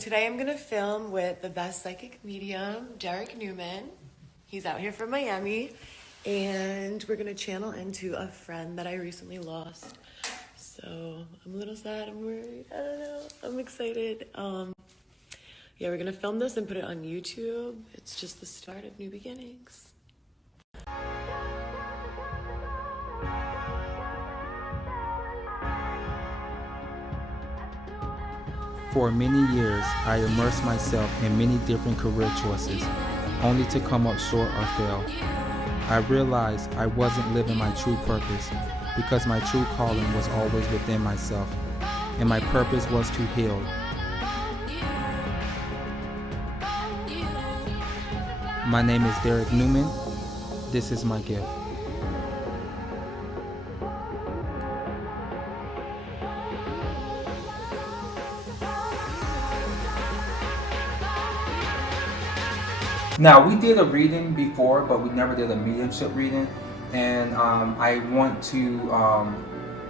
Today I'm gonna film with the best psychic medium, Derek Newman. He's out here from Miami, and we're gonna channel into a friend that I recently lost. So I'm a little sad, I'm worried, I don't know, I'm excited. Yeah, we're gonna film this and put it on YouTube. It's just the start of new beginnings. For many years, I immersed myself in many different career choices, only to come up short or fail. I realized I wasn't living my true purpose because my true calling was always within myself, and my purpose was to heal. My name is Derek Newman. This is my gift. Now, we did a reading before, but we never did a mediumship reading. And I want to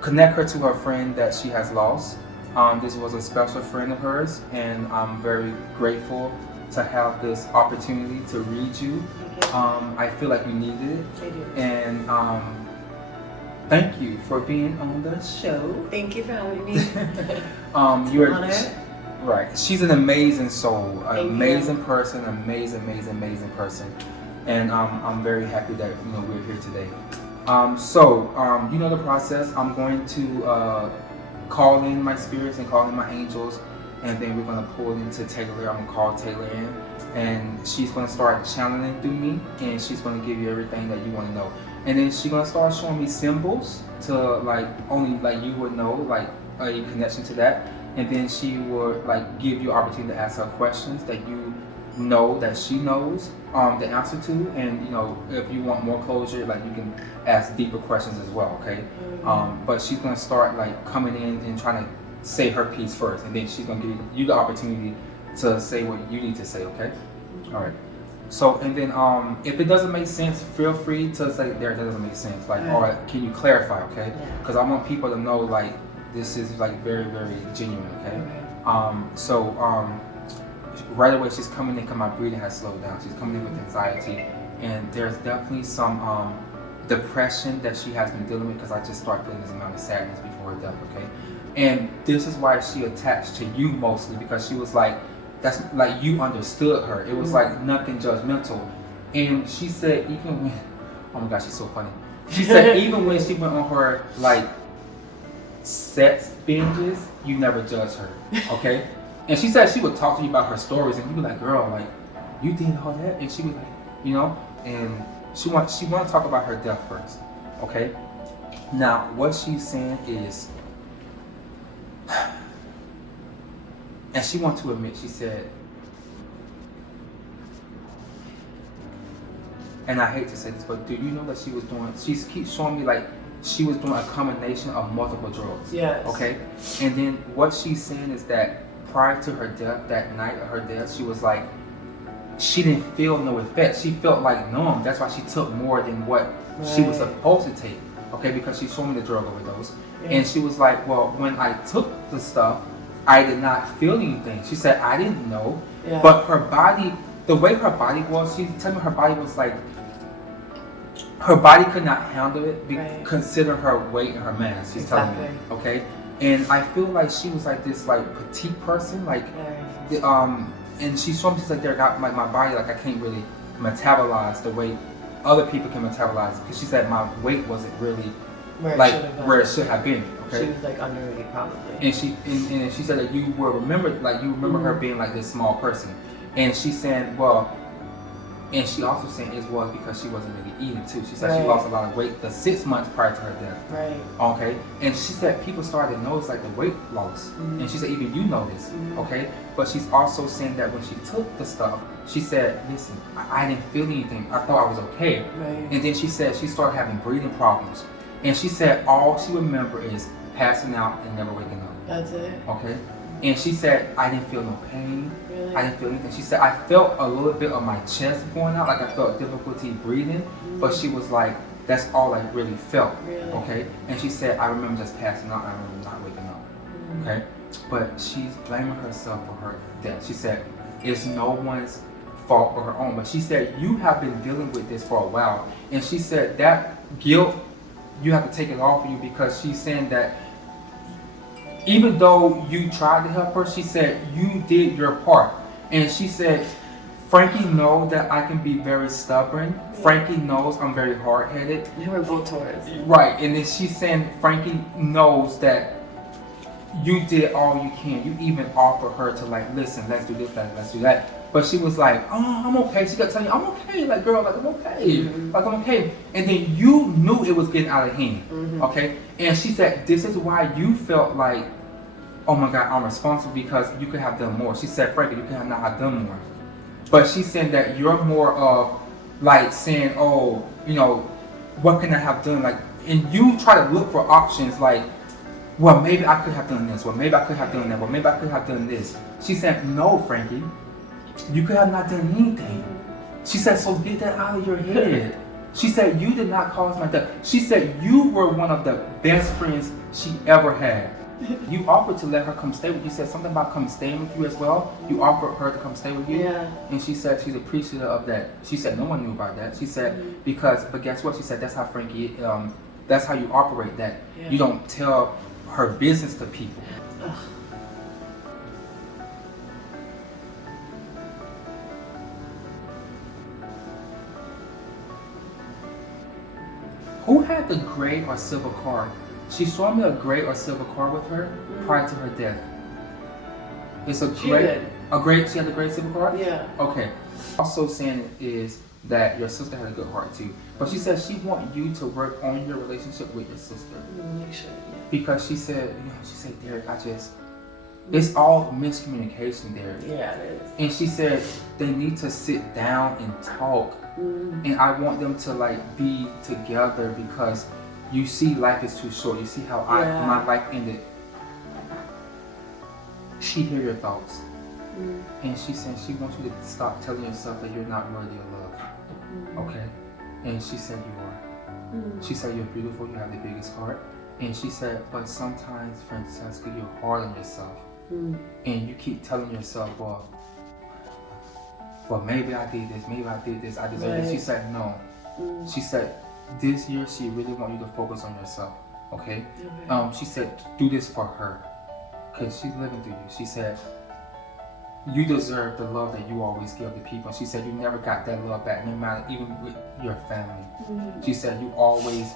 connect her to her friend that she has lost. This was a special friend of hers, and I'm very grateful to have this opportunity to read you. I feel like you needed it. I do. And thank you for being on the show. Thank you for having me. You're an honor. Right. She's an amazing soul, an Thank amazing you. person, amazing person. And I'm very happy that we're here today. So you know the process. I'm going to call in my spirits and call in my angels, and then we're going to pull into Taylor. I'm going to call Taylor in, and she's going to start channeling through me, and she's going to give you everything that you want to know. And then she's going to start showing me symbols to only you would know, like a connection to that. And then she would give you opportunity to ask her questions that you know that she knows the answer to. And if you want more closure, you can ask deeper questions as well. Okay. But she's gonna start coming in and trying to say her piece first, and then she's gonna give you the opportunity to say what you need to say. Okay. All right. So, and then if it doesn't make sense, feel free to say there, that doesn't make sense. Or can you clarify? Okay. Because I want people to know this is very, very genuine, okay? So right away she's coming in because my breathing has slowed down. She's coming in with anxiety, and there's definitely some depression that she has been dealing with, because I just started feeling this amount of sadness before her death, okay? And this is why she attached to you mostly, because she was that's you understood her. It was nothing judgmental. And she said even when, oh my gosh, she's so funny. She said even when she went on her sex binges, you never judged her, okay? And she said she would talk to you about her stories, and you'd be like, girl, you did all that? And she was and she want to talk about her death first, okay? Now, what she's saying is, and she wants to admit, she said, and I hate to say this, but do you know that she keeps showing me she was doing a combination of multiple drugs. Yes. Okay? And then what she's saying is that prior to her death, that night of her death, she was she didn't feel no effect. She felt numb. That's why she took more than what she was supposed to take. Okay? Because she showed me the drug overdose. Yeah. And she was well, when I took the stuff, I did not feel anything. She said, I didn't know. Yeah. But her body, the way her body was, she told me her body was her body could not handle it, consider her weight and her mass. She's telling me, okay? And I feel she was this petite person, and she showed me, she's there, my body, I can't really metabolize the way other people can metabolize, because she said my weight wasn't really where it should have been. Okay? She was underweight probably. And she said that you were remembered, you remember her being this small person. And she said, and she also said it was because she wasn't really eating too. She said she lost a lot of weight the 6 months prior to her death. Right. Okay. And she said people started to notice the weight loss. And she said even you noticed. Okay. But she's also saying that when she took the stuff, she said, listen, I didn't feel anything. I thought I was okay. Right. And then she said she started having breathing problems. And she said all she remembered is passing out and never waking up. That's it. Okay. And she said, I didn't feel no pain. Really? I didn't feel anything. She said, I felt a little bit of my chest going out, I felt difficulty breathing. But she was that's all I really felt. Really? Okay? And she said, I remember just passing out. I remember not waking up. Okay? but she's blaming herself for her death. She said it's no one's fault but her own. But she said you have been dealing with this for a while, and she said that guilt, you have to take it off of you, because she's saying that even though you tried to help her, she said you did your part. And she said Frankie knows that I can be very stubborn. Frankie knows I'm very hard-headed. They were both Taurus. Right, and then she's saying Frankie knows that you did all you can. You even offered her to like, listen, let's do this, let's do that. But she was like, oh, I'm okay. She kept telling you, I'm okay. Like, girl, like, I'm okay. Mm-hmm. Like, I'm okay. And then you knew it was getting out of hand. Mm-hmm. Okay? And she said, this is why you felt like, oh my God, I'm responsible, because you could have done more. She said, Frankie, you could have not have done more. But she's saying that you're more of like saying, oh, you know, what can I have done? Like, and you try to look for options like, well, maybe I could have done this. Well, maybe I could have done that. Well, maybe I could have done this. She said, no, Frankie, you could have not done anything. She said, so get that out of your head. She said, you did not cause my death. She said, you were one of the best friends she ever had. You offered to let her come stay with you. You said something about come staying with you as well. You offered her to come stay with you. Yeah. And she said she's appreciative of that. She said no one knew about that. She said because, but guess what? She said that's how Frankie, that's how you operate that. Yeah. You don't tell her business to people. Ugh. Who had the gray or silver card? She showed me a gray or silver card with her prior to her death. It's a gray. She had a gray silver card? Yeah. Okay. Also saying is that your sister had a good heart too. But she said she wants you to work on your relationship with your sister. Make sure, yeah. Because she said, Derek, it's all miscommunication there. Yeah, it is. And she said they need to sit down and talk. And I want them to like be together, because you see life is too short. You see how my life ended. She hear your thoughts. And she said she wants you to stop telling yourself that you're not worthy of love. Okay? And she said you are. She said you're beautiful, you have the biggest heart. And she said, but sometimes, Francesca, you're hard on yourself. And you keep telling yourself, well, maybe I did this, I deserve this. She said no. She said this year she really wants you to focus on yourself. Okay? She said do this for her, because she's living through you. She said you deserve the love that you always give to people. She said you never got that love back, no matter, even with your family. She said you always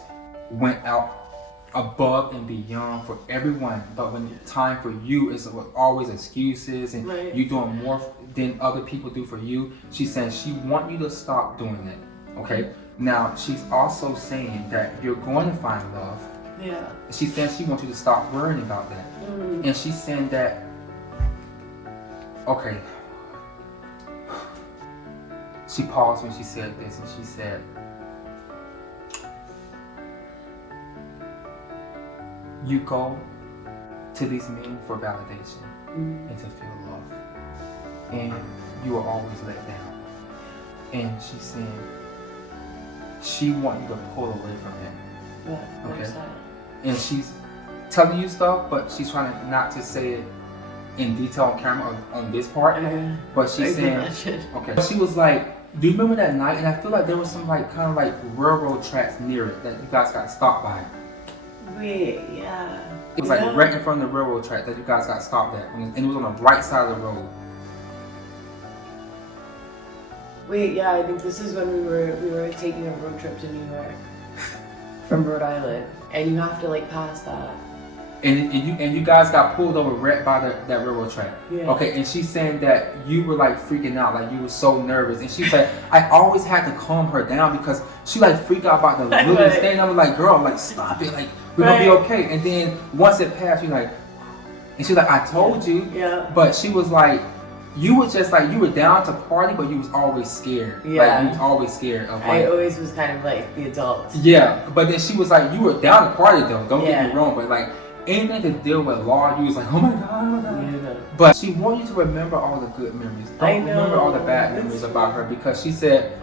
went out above and beyond for everyone, but when it's time for you, it's always excuses, and you doing more than other people do for you. She said she wants you to stop doing that. Okay? Now she's also saying that you're going to find love. Yeah. She said she wants you to stop worrying about that. And she's saying that, okay. She paused when she said this, and she said, you go to these men for validation and to feel love. And you are always let down. And she's saying she wants you to pull away from him. Yeah, okay? And she's telling you stuff, but she's trying not to say it in detail on camera on this part. But she's saying, okay. She was like, do you remember that night? And I feel like there was some like kind of like railroad tracks near it that you guys got stopped by. Wait, yeah. It was like right in front of the railroad track that you guys got stopped at, and it was on the right side of the road. Wait, yeah, I think this is when we were taking a road trip to New York from Rhode Island, and you have to like pass that. And you guys got pulled over right by that railroad track. Yeah. Okay, and she's saying that you were like freaking out, like you were so nervous. And she said, I always had to calm her down because she like freaked out about the littlest thing. I was like, girl, like stop it, like we're gonna be okay. And then once it passed, you're like, and she's like, I told you. Yeah. But she was like, you were just like, you were down to party, but you was always scared. Yeah. Like you was always scared of like, I always was kind of like the adult. Yeah, but then she was like, you were down to party though, don't get me wrong, but like anything to deal with law, you was like, oh my god. Yeah. But she wants you to remember all the good memories. Don't remember all the bad memories about her, because she said,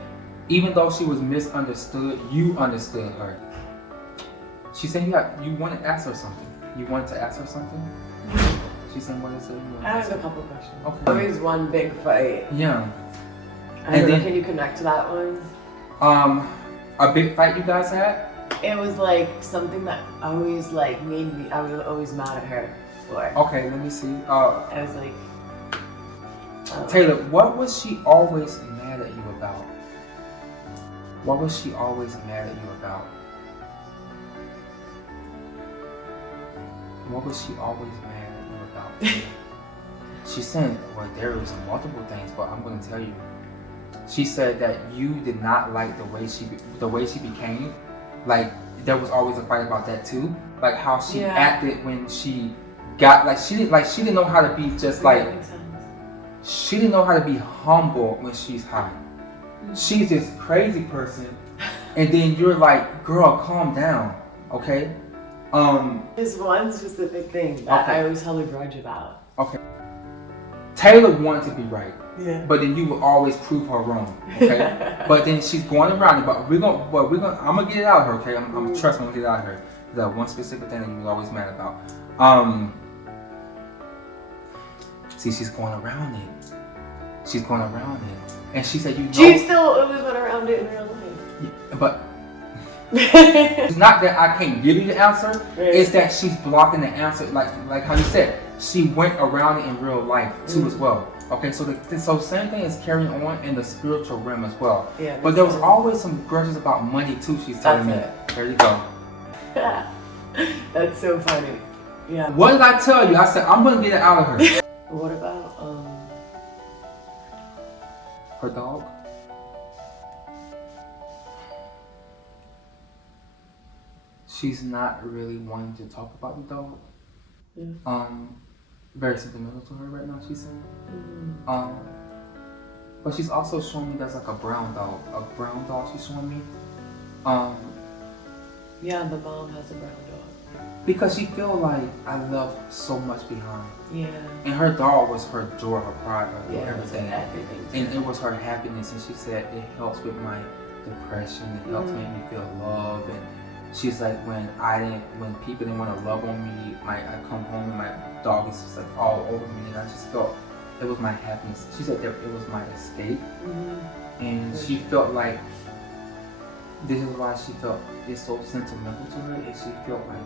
even though she was misunderstood, you understood her. She said you want to ask her something. You wanted to ask her something? She's saying, what is it? I have a couple questions. Okay. Always one big fight. Yeah. I don't know, can you connect to that one? A big fight you guys had? It was like something that always like made me, I was always mad at her for. Okay, let me see. I was like... Taylor, what was she always mad at you about? What was she always mad at you about? What was she always mad at you about? She said, well, there was multiple things, but I'm going to tell you. She said that you did not like the way she became. Like, there was always a fight about that too. Like how she acted when she got, she didn't know how to be just like, she didn't know how to be humble when she's high. She's this crazy person, and then you're like, girl, calm down, okay? There's one specific thing that I always held a grudge about. Okay. Taylor wanted to be right. Yeah. But then you will always prove her wrong, okay? But then she's going around it. But I'm gonna get it out of her, okay? I'm trust me, I'm gonna get it out of her. That one specific thing that you was always mad about. See, she's going around it. She's going around it, and she said, She still always went around it in real life. Yeah, but it's not that I can't give you the answer. Right. It's that she's blocking the answer, like how you said. She went around it in real life too as well. Okay, so so same thing is carrying on in the spiritual realm as well. Yeah. But there was always some grudges about money too. She's telling me. There you go. That's so funny. Yeah. What did I tell you? I said I'm gonna get it out of her. What about her dog? She's not really wanting to talk about the dog. Yeah. Very sentimental to her right now, she's saying. But she's also showing me there's like a brown dog she's showing me. Yeah, the mom has a brown dog. Because she feel like I left so much behind. Yeah. And her dog was her joy, her pride, everything. Everything. And it was her happiness, and she said it helps with my depression, it helps make me feel love. And she's like, when people didn't want to love on me, I come home and my dog is just like all over me, and I just felt it was my happiness. She said that it was my escape, and she felt like this is why she felt it's so sentimental to her. Is she felt like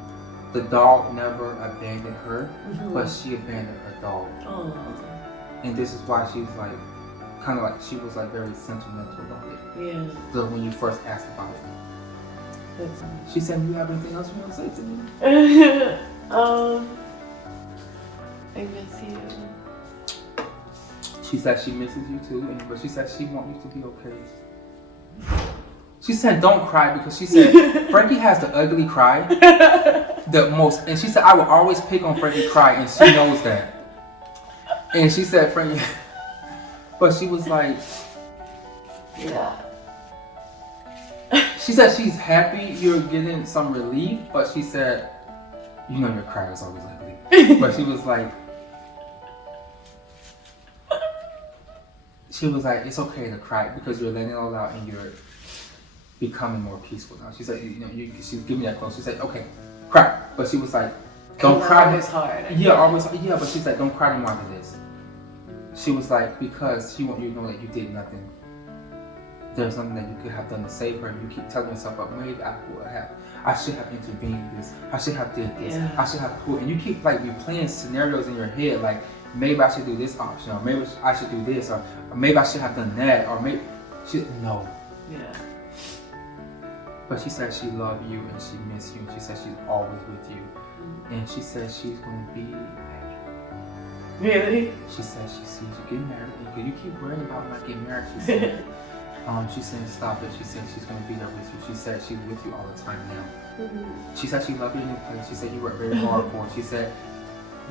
the dog never abandoned her, but she abandoned her dog. And this is why she's like, kind of like she was like very sentimental about it. Yeah. So when you first asked about it. She said, "Do you have anything else you want to say to me?" I miss you. She said she misses you too, but she said she wants you to be okay. She said, "Don't cry," because she said Frankie has the ugly cry, the most. And she said, "I will always pick on Frankie cry," and she knows that. And she said, "Frankie," but she was like, "Yeah." She said she's happy you're getting some relief, but she said, you know your cry is always ugly. But she was like, it's okay to cry because you're letting it all out and you're becoming more peaceful now. She said, she's giving me that close. She said, okay, cry. But she was like, don't cry. It's hard. Yeah, but she said, don't cry anymore after this. She was like, because she want you to know that you did nothing. There's something that you could have done to save her, and you keep telling yourself, "But maybe I should have intervened in this. I should have did this. I should have put." And you keep like replaying scenarios in your head, like maybe I should do this option, or maybe I should do this, or maybe I should have done that, or maybe no. Yeah. But she said she loved you and she missed you. And she said she's always with you, and she said she's going to be married. Really? She said she sees you getting married, because you keep worrying about not getting married. She said. She said stop it. She said she's going to be there with you. She said she's with you all the time now. She said she loved you in your place. She said you worked very hard for it. She said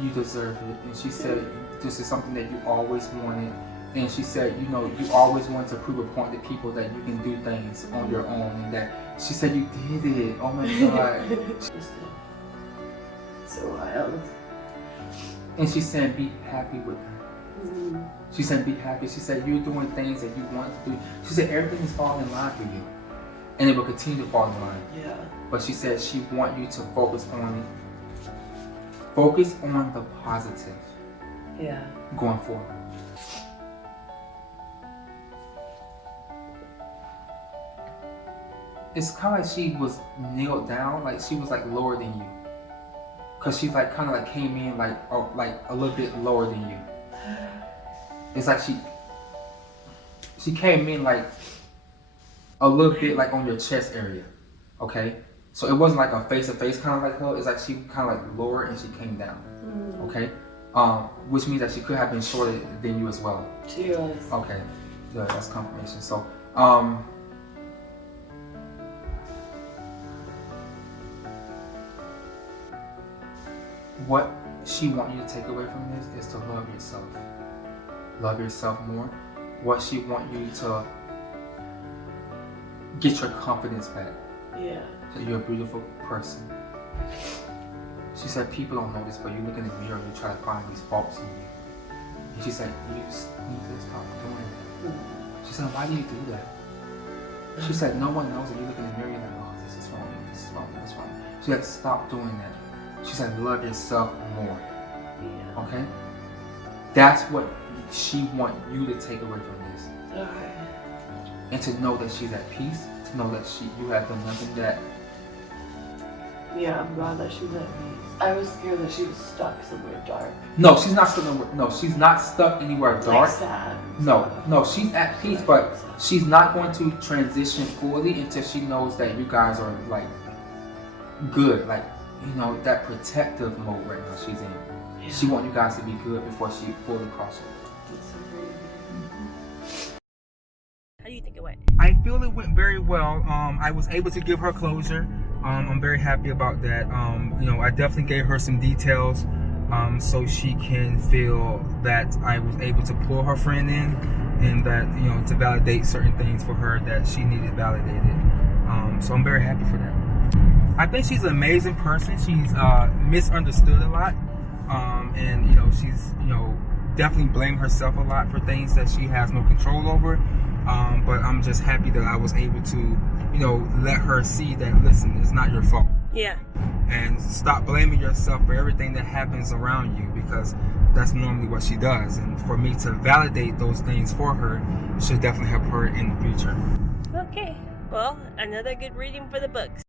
you deserve it. And she said this is something that you always wanted. And she said, you always wanted to prove a point to people that you can do things on your own. And that she said you did it. Oh my God. So wild. And she said be happy with her. She said, be happy. She said, you're doing things that you want to do. She said, everything is falling in line for you. And it will continue to fall in line. Yeah. But she said she wants you to focus on Focus on the positive Yeah. going forward. It's kind of like she was nailed down, like she was like lower than you. Cause she like kind of like came in like a little bit lower than you. It's like she came in like a little bit like on your chest area, okay? So it wasn't like a face to face kind of like her. It's like she kind of like lower and she came down, okay? Which means that she could have been shorter than you as well. She was. Okay, yeah, that's confirmation. So what she wants you to take away from this is to love yourself. Love yourself more. What she wants you to get your confidence back. Yeah. That you're a beautiful person. She said people don't notice, but you look in the mirror and you try to find these faults in you. And she said, you just need to stop doing that. She said, why do you do that? She said, no one knows that you look in the mirror and you're like, oh, this is wrong, this is wrong, this is wrong. She said, stop doing that. She said, love yourself more. Yeah. Okay? That's what she wants you to take away from this. Okay. And to know that she's at peace, to know that you have done nothing that. Yeah, I'm glad that she's at peace. I was scared that she was stuck somewhere dark. No, she's not stuck. No, she's not stuck anywhere dark. Like sad. No, she's at peace, but she's not going to transition fully until she knows that you guys are like good, like that protective mode right now she's in. Yeah. She wants you guys to be good before she fully crosses. That's so crazy. How do you think it went? I feel it went very well. I was able to give her closure. I'm very happy about that. I definitely gave her some details so she can feel that I was able to pull her friend in and that, to validate certain things for her that she needed validated. So I'm very happy for that. I think she's an amazing person. She's misunderstood a lot. And she's, definitely blamed herself a lot for things that she has no control over. But I'm just happy that I was able to, let her see that, listen, it's not your fault. Yeah. And stop blaming yourself for everything that happens around you, because that's normally what she does. And for me to validate those things for her should definitely help her in the future. Okay. Well, another good reading for the books.